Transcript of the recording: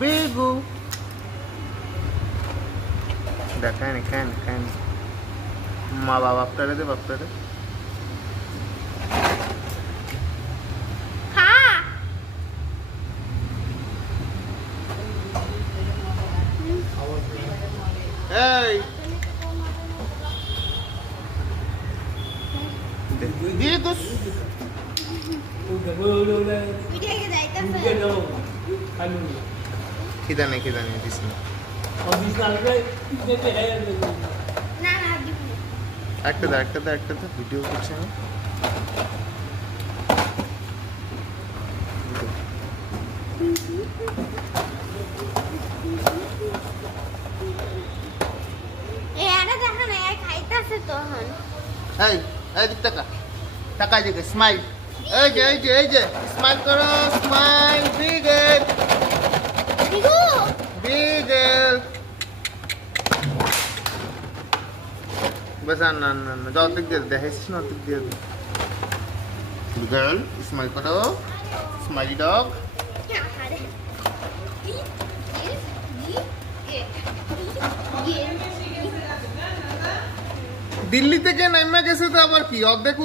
বিগু দেখান খান খান মা বাপটা দে বাপটা দে এই দিয়ে তো খিদা নেই দিস না একটা ভিডিও করছে না এই দিক টাকা দিকে স্মাইল এই যে স্মাইল করো স্মাইল বিগেল बस ना जाओ तक दे है ना तक दे गर्ल स्माइल करो स्माइली डॉग दिल्ली থেকে নাইমা গেছে তো আবার কি অর্ধেক